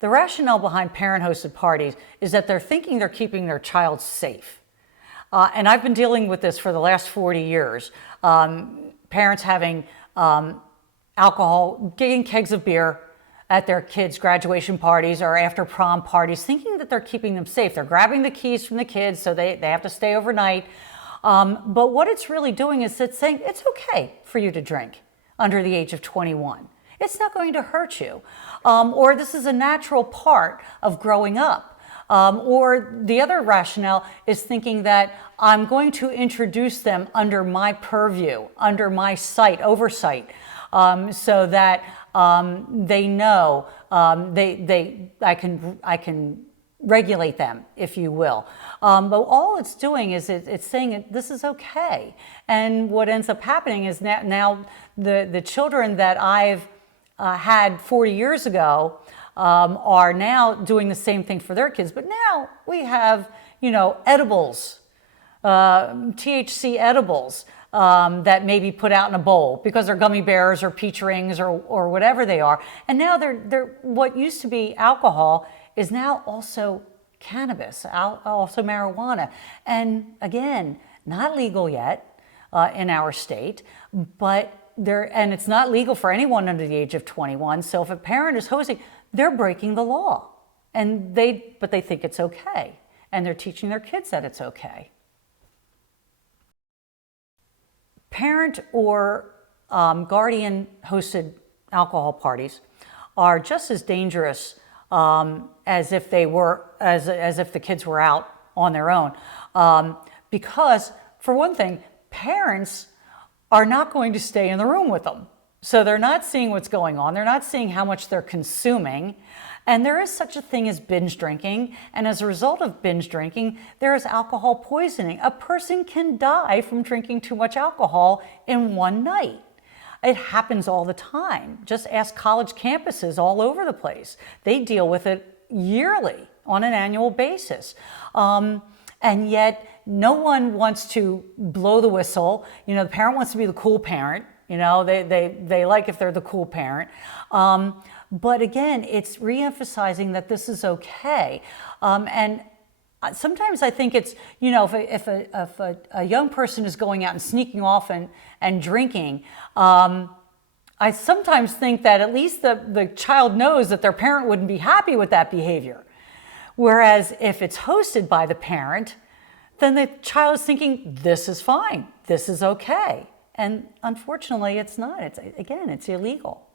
The rationale behind parent-hosted parties is that they're thinking they're keeping their child safe. And I've been dealing with this for the last 40 years. Parents having alcohol, getting kegs of beer at their kids' graduation parties or after prom parties, thinking that they're keeping them safe. They're grabbing the keys from the kids so they have to stay overnight. But what it's really doing is it's saying it's okay for you to drink under the age of 21. It's not going to hurt you. Or this is a natural part of growing up. Or the other rationale is thinking that I'm going to introduce them under my purview, under my oversight, so that they know I can regulate them, if you will. But all it's doing is it's saying this is okay. And what ends up happening is now the children that I've had 40 years ago are now doing the same thing for their kids. But now we have, edibles, THC edibles that may be put out in a bowl because they're gummy bears or peach rings or whatever they are. And now they're what used to be alcohol is now also cannabis, also marijuana. And again, not legal yet in our state, but and it's not legal for anyone under the age of 21. So if a parent is hosting, they're breaking the law, but they think it's okay, and they're teaching their kids that it's okay. Parent or guardian hosted alcohol parties are just as dangerous as if the kids were out on their own, because for one thing, parents are not going to stay in the room with them. So they're not seeing what's going on. They're not seeing how much they're consuming. And there is such a thing as binge drinking. And as a result of binge drinking, there is alcohol poisoning. A person can die from drinking too much alcohol in one night. It happens all the time. Just ask college campuses all over the place. They deal with it yearly on an annual basis. And yet no one wants to blow the whistle. The parent wants to be the cool parent. They like if they're the cool parent. But again, it's reemphasizing that this is okay. And sometimes I think it's, if a young person is going out and sneaking off and drinking, I sometimes think that at least the child knows that their parent wouldn't be happy with that behavior. Whereas if it's hosted by the parent, then the child is thinking, this is fine, this is okay. And unfortunately, it's not. It's illegal.